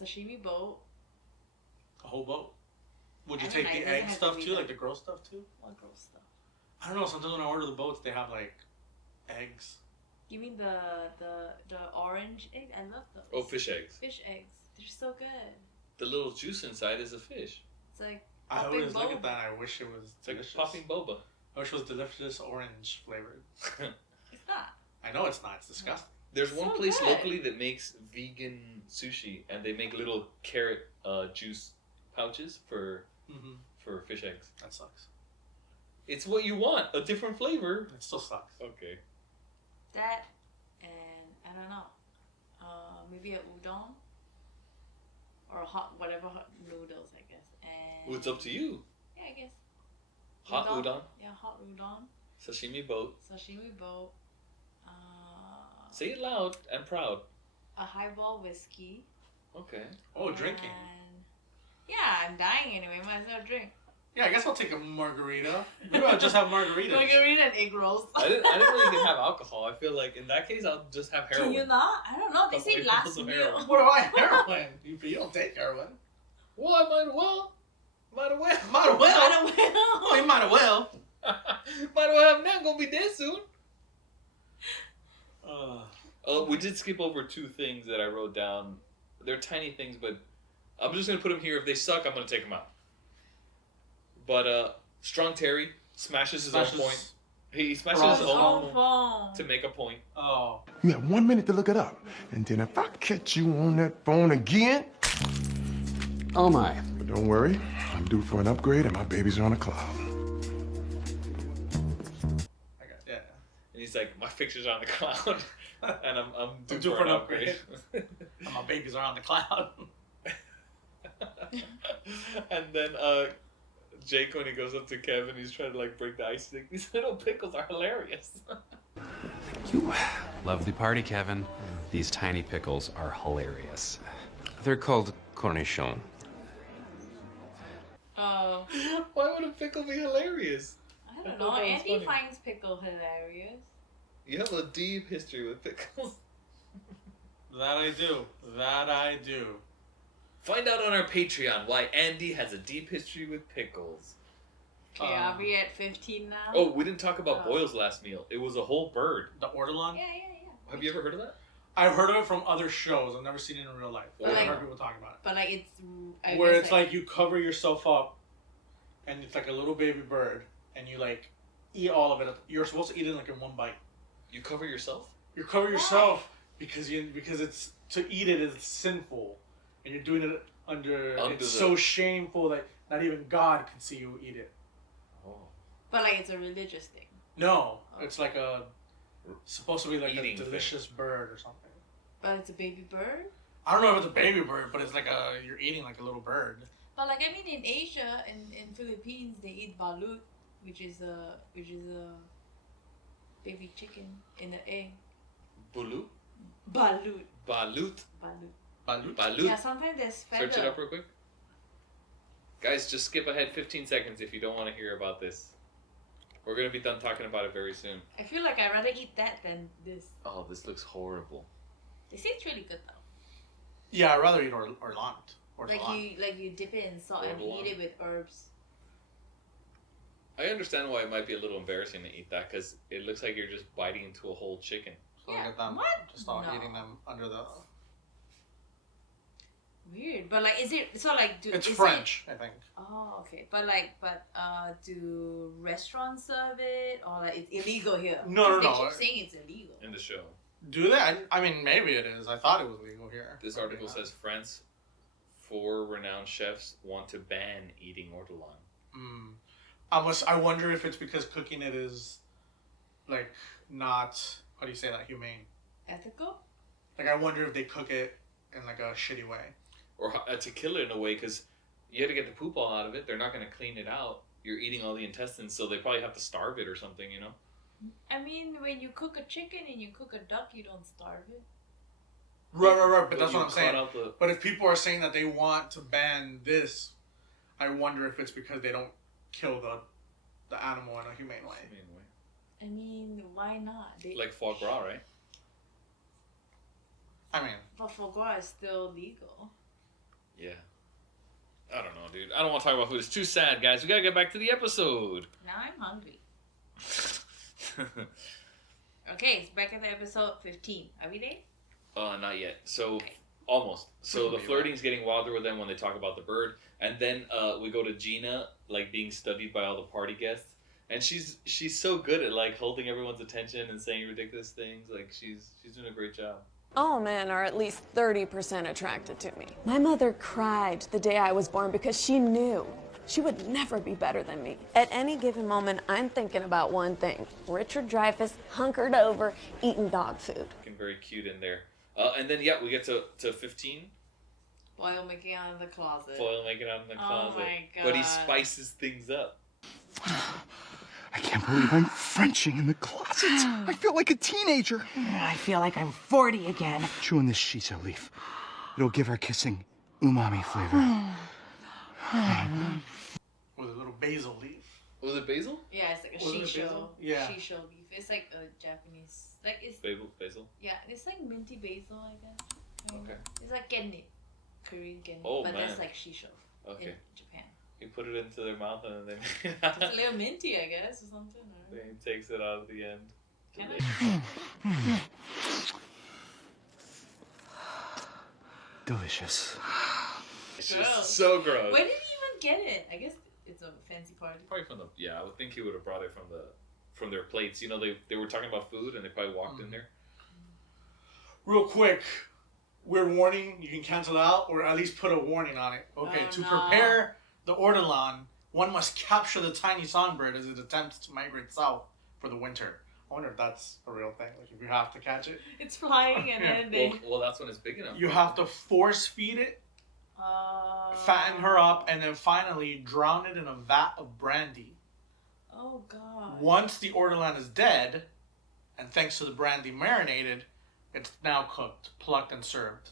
Sashimi boat. A whole boat. Would you I take don't know, the it doesn't egg have to stuff be too, that- like the gross stuff too? What gross stuff? I don't know. Sometimes when I order the boats, they have like eggs. You mean the orange egg? I love those. Oh, fish eggs. Fish eggs. They're so good. The little juice inside is a fish. It's like I popping always look boba. at that and I wish it was It's like delicious. popping boba. I wish it was delicious orange flavored. It's not. I know it's not. It's disgusting. There's one So place good. locally that makes vegan sushi, and they make little carrot juice pouches for fish eggs. That sucks. It's what you want, a different flavor. It still sucks. Okay. That and I don't know. Maybe a udon or a hot hot noodles, I guess. And Well, it's up to you. Yeah, I guess. Hot udon, Yeah, hot udon. sashimi boat. Sashimi boat. Say it loud and proud. A highball whiskey. Okay. Oh, drinking. And yeah, I'm dying anyway. Might as well drink. Yeah, I guess I'll take a margarita. Maybe I'll just have margaritas. Margarita and egg rolls. I didn't really even have alcohol. I feel like in that case, I'll just have heroin. Can you not? I don't know. They say last of meal. heroin. What do I heroin? You don't take heroin. Well, I might as well. Might as well. Might as well. Oh, you might as well. Might as well have now. Gonna be dead soon. We did skip over 2 things that I wrote down. They're tiny things, but I'm just gonna put them here. If they suck, I'm gonna take them out. But Strong Terry smashes his own point. He smashes his own phone to make a point. Oh. You have 1 minute to look it up. And then if I catch you on that phone again... Oh my. But don't worry, I'm due for an upgrade and my babies are on a cloud. Yeah. And he's like, my picture's on the cloud. And I'm due due for an upgrade. And my babies are on the cloud. And then Jake, when he goes up to Kevin, he's trying to like break the ice. He's like, these little pickles are hilarious. You lovely party, Kevin. These tiny pickles are hilarious. They're called cornichons. Oh. Why would a pickle be hilarious? I don't know. Andy finds pickle hilarious. You have a deep history with pickles. That I do. Find out on our Patreon why Andy has a deep history with pickles. Okay, are we at 15 now? Oh, we didn't talk about Boyle's last meal. It was a whole bird. The ortolan? Yeah. Have you ever heard of that? I've heard of it from other shows. I've never seen it in real life. But I've heard people talking about it. But like it's... Where it's like you cover yourself up and it's like a little baby bird and you like eat all of it. You're supposed to eat it like in one bite. You cover yourself? You cover yourself because it's to eat it is sinful. And you're doing it under it's so shameful that not even God can see you eat it. Oh. But like it's a religious thing. No, it's like supposed to be like Eating a delicious bird or something. But it's a baby bird? I don't know if it's a baby bird, but it's like you're eating like a little bird. But like I mean in Asia in Philippines they eat balut, which is a baby chicken in an egg. Balut? Balut. Balut. Balut? Balut. Yeah, sometimes there's feather. Search it up real quick. Guys, just skip ahead 15 seconds if you don't want to hear about this. We're going to be done talking about it very soon. I feel like I'd rather eat that than this. Oh, this looks horrible. They say it's really good though. Yeah, I'd rather eat ortolan. Like you dip it in salt and eat it with herbs. I understand why it might be a little embarrassing to eat that because it looks like you're just biting into a whole chicken. So yeah, just start eating them under the... Weird, but like, is it so like? It's French, I think. Oh, okay, but do restaurants serve it or like it's illegal here? No. They keep saying it's illegal in the show. Do they? I mean, maybe it is. I thought it was legal here. This article says France, 4 renowned chefs want to ban eating ortolan. I wonder if it's because cooking it is, like, not, how do you say that, humane? Ethical? Like, I wonder if they cook it in, like, a shitty way. Or to kill it in a way, because you have to get the poop all out of it. They're not going to clean it out. You're eating all the intestines, so they probably have to starve it or something, you know? I mean, when you cook a chicken and you cook a duck, you don't starve it. Right, but that's what I'm saying. But if people are saying that they want to ban this, I wonder if it's because they don't kill the animal in a humane way. I mean, why not? Like foie gras, right? I mean... But foie gras is still legal. Yeah. I don't know, dude. I don't want to talk about food. It's too sad, guys. We got to get back to the episode. Now I'm hungry. Okay, it's back at the episode 15. Are we there? Not yet. So, almost. So the flirting's getting wilder with them when they talk about the bird. And then we go to Gina, like, being studied by all the party guests. And she's so good at, like, holding everyone's attention and saying ridiculous things. Like, she's doing a great job. All men are at least 30% attracted to me. My mother cried the day I was born because she knew she would never be better than me. At any given moment, I'm thinking about one thing. Richard Dreyfuss hunkered over, eating dog food. Looking very cute in there. And then, yeah, we get to 15. Foil making out of the closet. Foil making out in the closet. Oh my god. But he spices things up. I can't believe I'm Frenching in the closet. I feel like a teenager. I feel like I'm 40 again. Chewing this shiso leaf. It'll give our kissing umami flavor. With a little basil leaf. Was it basil? Yeah, it's like a Wasn't it shisho. basil? Yeah. Shisho beef. It's like a Japanese. Like it's. Basil? Yeah, it's like minty basil, I guess. Okay. It's like gennip. Korean gennip. Oh, but man. that's like shisho. Okay. In Japan. You put it into their mouth and then It's a little minty, I guess, or something. Or... then he takes it out at the end. Delicious. It's Gross. just so gross. Where did he even get it? I guess it's a fancy party. Probably from the I would think he would have brought it from their plates. You know, they were talking about food and they probably walked in there. Real quick, weird warning. You can cancel out or at least put a warning on it. Okay, Oh, to no. prepare the ortolan, one must capture the tiny songbird as it attempts to migrate south for the winter. I wonder if that's a real thing. Like if you have to catch it, It's flying and then they. Well, that's when it's big enough. you have to force feed it, fatten her up, and then finally drown it in a vat of brandy. Oh God. Once the ortolan is dead, and thanks to the brandy marinated, it's now cooked, plucked, and served.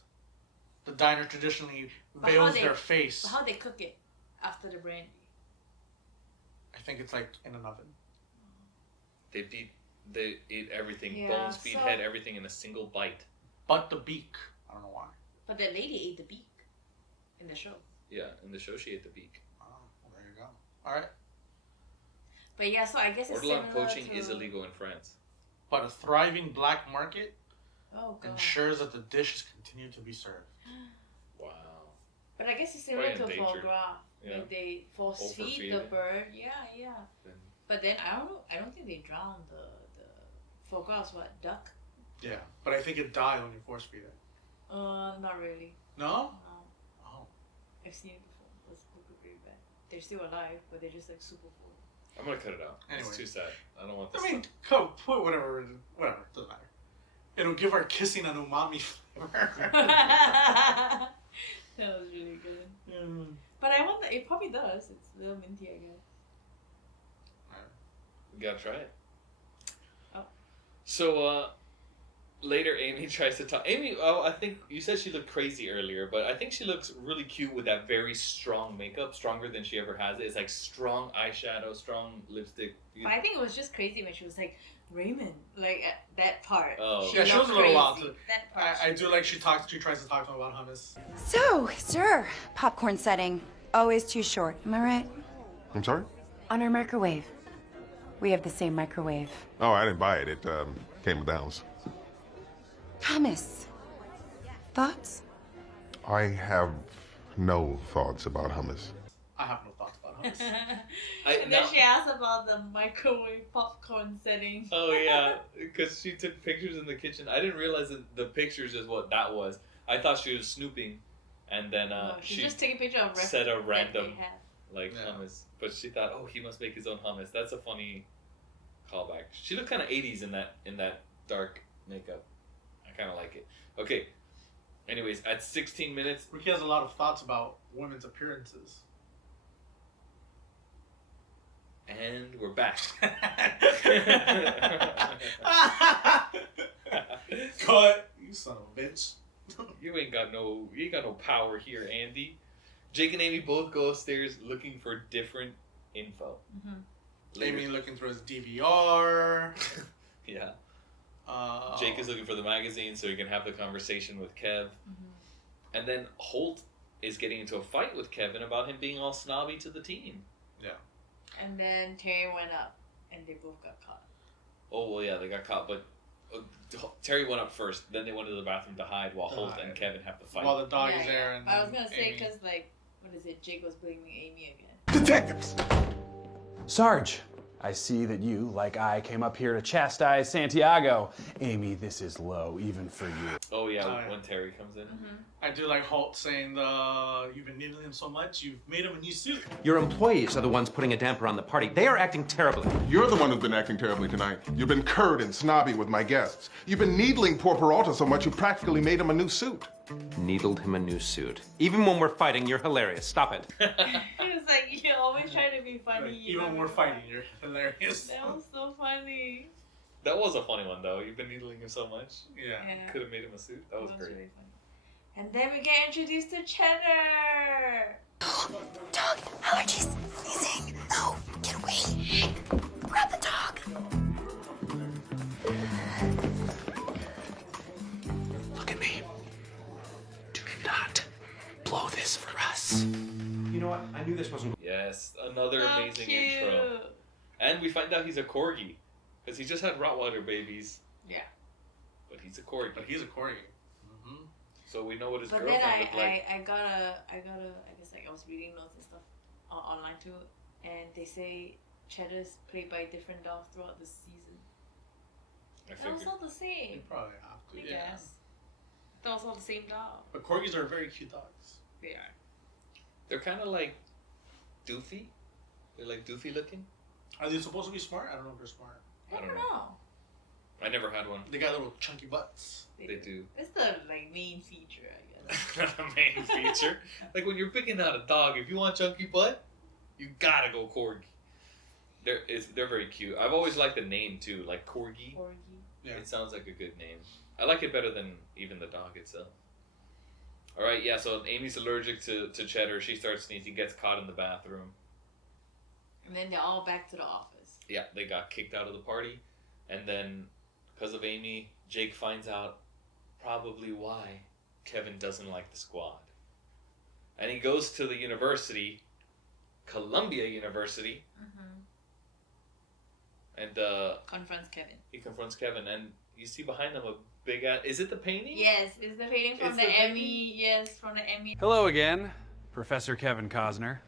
The diner traditionally But how veils they- their face. But how they cook it after the brandy? I think it's like in an oven. They eat everything, Yeah, bones, feet, so- head, everything in a single bite. But the beak. I don't know why. But the lady ate the beak in the show. Yeah, in the show she ate the beak. Oh, well, there you go. All right. But yeah, so I guess it's Ortolan similar poaching to... is illegal in France. But a thriving black market Oh God. ensures that the dishes continue to be served. Wow. But I guess it's similar to Probably foie endangered. gras. Yeah. Like they force feed Overfeed the it. bird. Yeah. But then I don't know. I don't think they drown the foie gras. What, duck? Yeah, but I think it dies when you force feed it. Not really. No? No. Oh. I've seen it before. It's pretty bad. They're still alive, but they're just like super full. I'm gonna cut it out. Anyway. It's too sad. I don't want this. I mean, put whatever, doesn't matter. It'll give our kissing an umami flavor. That was really good. But I wonder, it probably does. It's a little minty, I guess. We gotta try it. Oh. So, later Amy tries to talk. Amy, I think you said she looked crazy earlier, but I think she looks really cute with that very strong makeup, stronger than she ever has. It's like strong eyeshadow, strong lipstick. But I think it was just crazy when she was like, Raymond, like at that part. Oh. Yeah, she was a little crazy. wild too. That part. I do like she tries to talk to him about hummus. So, sir, popcorn setting. Always too short, am I right? I'm sorry? On our microwave. We have the same microwave. Oh, I didn't buy it. It came with the house. Hummus. Thoughts? I have no thoughts about hummus. I have no thoughts about hummus. And then she asked about the microwave popcorn setting. Oh yeah, because she took pictures in the kitchen. I didn't realize that the pictures is what that was. I thought she was snooping, and then No, she's she just taking a picture of said a that random they have. like hummus, but she thought, oh, he must make his own hummus. That's a funny callback. She looked kind of 80s in that dark makeup. I kind of like it. Okay. Anyways, at 16 minutes, Ricky has a lot of thoughts about women's appearances. and we're back. Cut, you son of a bitch. You ain't got no power here, Andy. Jake and Amy both go upstairs looking for different info. Later- Amy looking through his DVR. Yeah. Jake is looking for the magazine so he can have the conversation with Kev. And then Holt is getting into a fight with Kevin about him being all snobby to the team. Yeah. And then Terry went up, and they both got caught. Oh, well, yeah, they got caught, but Terry went up first. Then they went to the bathroom to hide while Holt and Kevin have to fight. While the dog is there. And But I was gonna say Amy. because like, what is it? Jake was blaming Amy again. Detectives! Sarge, I see that you, like I, came up here to chastise Santiago. Amy, this is low, even for you. Oh, yeah, when Terry comes in. I do like Holt saying you've been needling him so much, you've made him a new suit. Your employees are the ones putting a damper on the party. They are acting terribly. You're the one who's been acting terribly tonight. You've been curt and snobby with my guests. You've been needling poor Peralta so much you practically made him a new suit. Needled him a new suit. Even when we're fighting, you're hilarious. Stop it. He was like, "You always try to be funny." Like, even when we're fighting, you're hilarious. That was so funny. That was a funny one, though. You've been needling him so much. Yeah. Could have made him a suit. That was great. Really funny. And then we get introduced to Cheddar. Dog, allergies, sneezing. No, get away. Shh. Grab the dog. Look at me. Do not blow this for us. You know what? I knew this wasn't. Yes, another amazing intro. And we find out he's a corgi. Because he just had Rottweiler babies. Yeah. But he's a corgi. But he's a corgi. So we know what his But girlfriend then looked like. I guess like I was reading notes and stuff online too, and they say Cheddar's played by different dogs throughout the season. That was all the same. You probably have to. I guess. That was all the same dog. But corgis are very cute dogs. They are. They're kind of like doofy. They're like doofy looking. Are they supposed to be smart? I don't know if they're smart. I don't know. I never had one. They got little chunky butts. They do. It's the like main feature, I guess. Not a main feature. Like when you're picking out a dog, if you want chunky butt, you gotta go corgi. They're very cute. I've always liked the name too, like corgi. Corgi. Yeah. It sounds like a good name. I like it better than even the dog itself. All right, yeah. So Amy's allergic to Cheddar. She starts sneezing, gets caught in the bathroom. And then they're all back to the office. Yeah, they got kicked out of the party, and then because of Amy, Jake finds out probably why Kevin doesn't like the squad. And he goes to the university, Columbia University, and confronts Kevin. He confronts Kevin, and you see behind them a big ass. Is it the painting? Yes, it's the painting from the Emmy. Yes, from the Emmy. Hello again, Professor Kevin Cosner.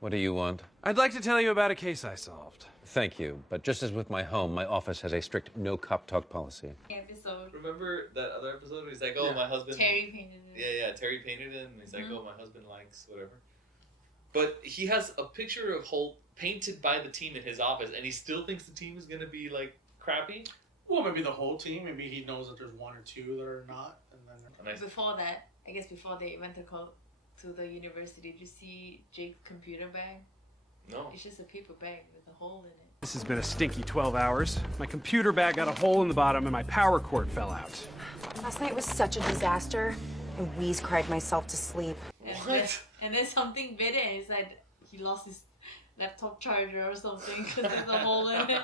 What do you want? I'd like to tell you about a case I solved. Thank you, but just as with my home, my office has a strict no cop talk policy. Episode. Remember that other episode where he's like, oh, my husband... Terry painted it. Yeah, Terry painted it, and he's like, oh, my husband likes whatever. But he has a picture of Holt painted by the team in his office, and he still thinks the team is going to be, like, crappy? Well, maybe the whole team. Maybe he knows that there's one or two that are not. And then Before that, I guess before they went to the university, did you see Jake's computer bag? No. It's just a paper bag with a hole in it. This has been a stinky 12 hours. My computer bag got a hole in the bottom and my power cord fell out. Last night was such a disaster. I wheeze-cried myself to sleep. And then something bit it, and he said he lost his laptop charger or something because there's a hole in it.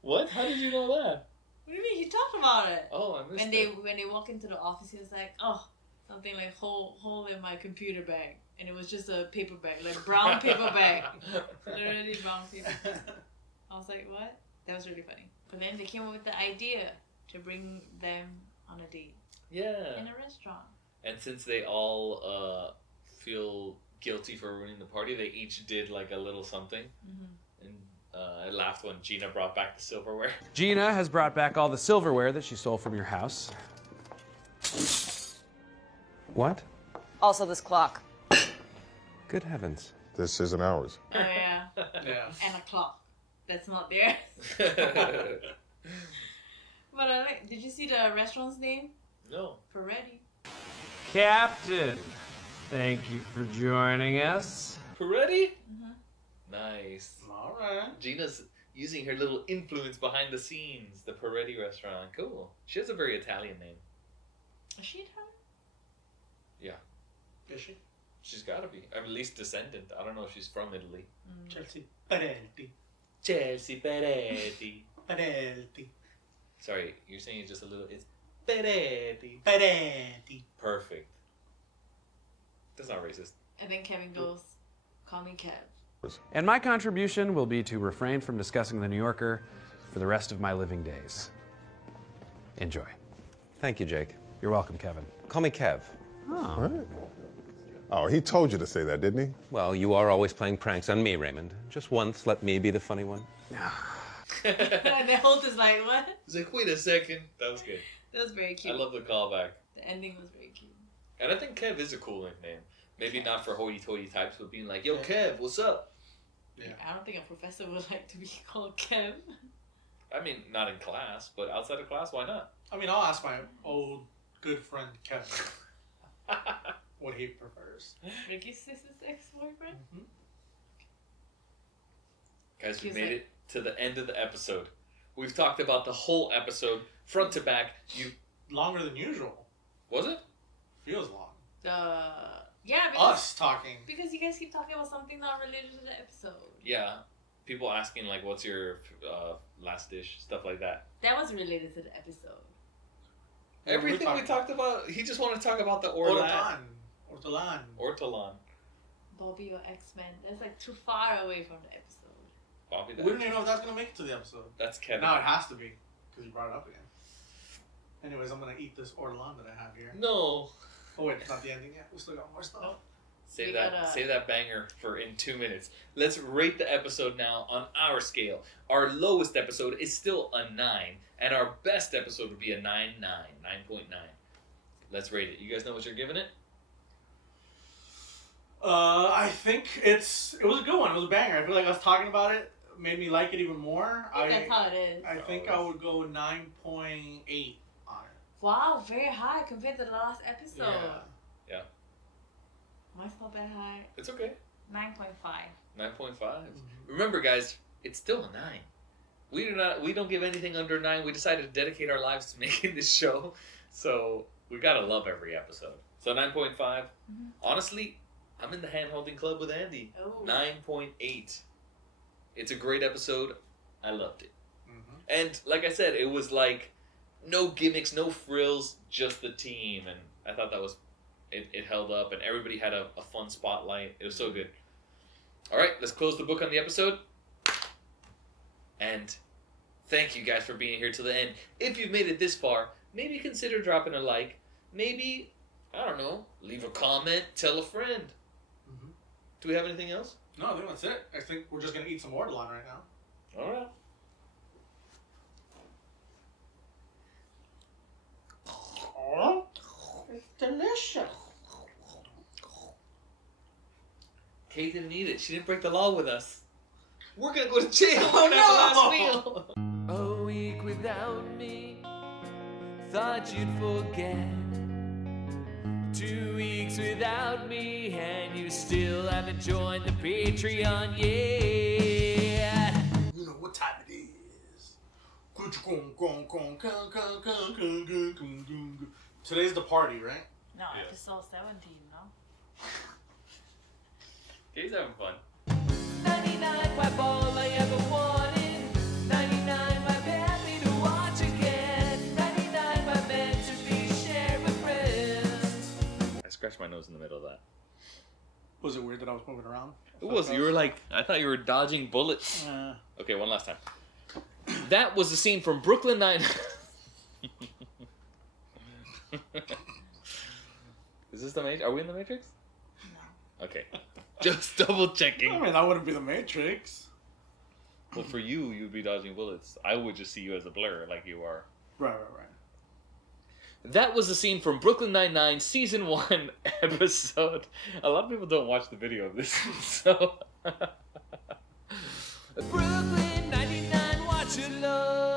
What? How did you know that? What do you mean? He talked about it. Oh, I missed When they walk into the office, he was like, oh, something like hole in my computer bag. And it was just a paper bag, like brown paper bag. Literally brown paper. I was like, what? That was really funny. But then they came up with the idea to bring them on a date. Yeah. In a restaurant. And since they all feel guilty for ruining the party, they each did like a little something. And I laughed when Gina brought back the silverware. Gina has brought back all the silverware that she stole from your house. What? Also this clock. Good heavens. This isn't ours. Oh, yeah. Yeah. And a clock. That's not there. But did you see the restaurant's name? No. Peretti. Captain, thank you for joining us. Peretti? Nice. All right. Gina's using her little influence behind the scenes. The Peretti restaurant. Cool. She has a very Italian name. Is she Italian? Yeah. Is she? She's got to be. At least descendant. I don't know if she's from Italy. Chelsea Peretti. Chelsea Peretti. Peretti. Sorry, you're saying it just a little. It's Peretti. Peretti. Perfect. That's not racist. And then Kevin goes, call me Kev. And my contribution will be to refrain from discussing the New Yorker for the rest of my living days. Enjoy. Thank you, Jake. You're welcome, Kevin. Call me Kev. Oh. What? Oh, he told you to say that, didn't he? Well, you are always playing pranks on me, Raymond. Just once, let me be the funny one. And then Holt is like, what? He's like, wait a second. That was good. That was very cute. I love the callback. The ending was very cute. And I think Kev is a cool nickname. Maybe not for hoity-toity types, but being like, yo, Kev, what's up? Yeah. I don't think a professor would like to be called Kev. I mean, not in class, but outside of class, why not? I mean, I'll ask my old good friend Kevin what he prefers. Ricky's sister's ex-boyfriend? Guys, we He's made like- it to the end of the episode. We've talked about the whole episode, front to back. Longer than usual. Was it? Feels long. Yeah, because, us talking. Because you guys keep talking about something not related to the episode. Yeah. People asking, like, what's your last dish? Stuff like that. That was related to the episode. Everything we talked about, he just wanted to talk about the Ortolan. Bobby or X-Men. That's like too far away from the episode. Bobby, We don't even know if that's going to make it to the episode. That's Kevin. Now it has to be, because you brought it up again. Anyways, I'm going to eat this ortolan that I have here. No. Oh wait, it's not the ending yet. We still got more stuff. Nope. Save that banger for in 2 minutes. Let's rate the episode now on our scale. Our lowest episode is still a 9, and our best episode would be a 9.9. Let's rate it. You guys know what you're giving it? I think it was a good one. It was a banger. I feel like us talking about it made me like it even more. I think that's how it is. I think I would go 9.8 on it. Wow, very high compared to the last episode. Yeah. Mine's not that high. It's okay. 9.5. 9.5. Remember, guys, it's still a 9. We don't give anything under 9. We decided to dedicate our lives to making this show, so we gotta love every episode. So 9.5. Honestly, I'm in the hand-holding club with Andy. 9.8. It's a great episode. I loved it. And like I said, it was like no gimmicks, no frills, just the team. And I thought that was, it held up, and everybody had a fun spotlight. It was so good. All right, let's close the book on the episode. And thank you guys for being here till the end. If you've made it this far, maybe consider dropping a like. Maybe, I don't know, leave a comment, tell a friend. Do we have anything else? No, I think that's it. I think we're just going to eat some ortolan right now. All right. Oh, it's delicious. Kate didn't eat it. She didn't break the law with us. We're going to go to jail on our last meal. A week without me, thought you'd forget. 2 weeks without me, and you still haven't joined the Patreon yet. You know what time it is. Today's the party, right? No, episode 17, no? Kate's having fun. 99 wipe all I ever wanted. 99 wipe happy to watch again. 99 wipe meant to be shared with friends. I scratched my nose in the middle of that. Was it weird that I was moving around? It was. You were like, I thought you were dodging bullets. Okay, one last time. That was the scene from Brooklyn Nine. Is this the Matrix? Are we in the Matrix? No. Okay. Just double checking. I mean, that wouldn't be the Matrix. Well, for you, you'd be dodging bullets. I would just see you as a blur, like you are. Right. That was the scene from Brooklyn Nine-Nine Season 1 episode. A lot of people don't watch the video of this, so... Brooklyn 99, watch it love.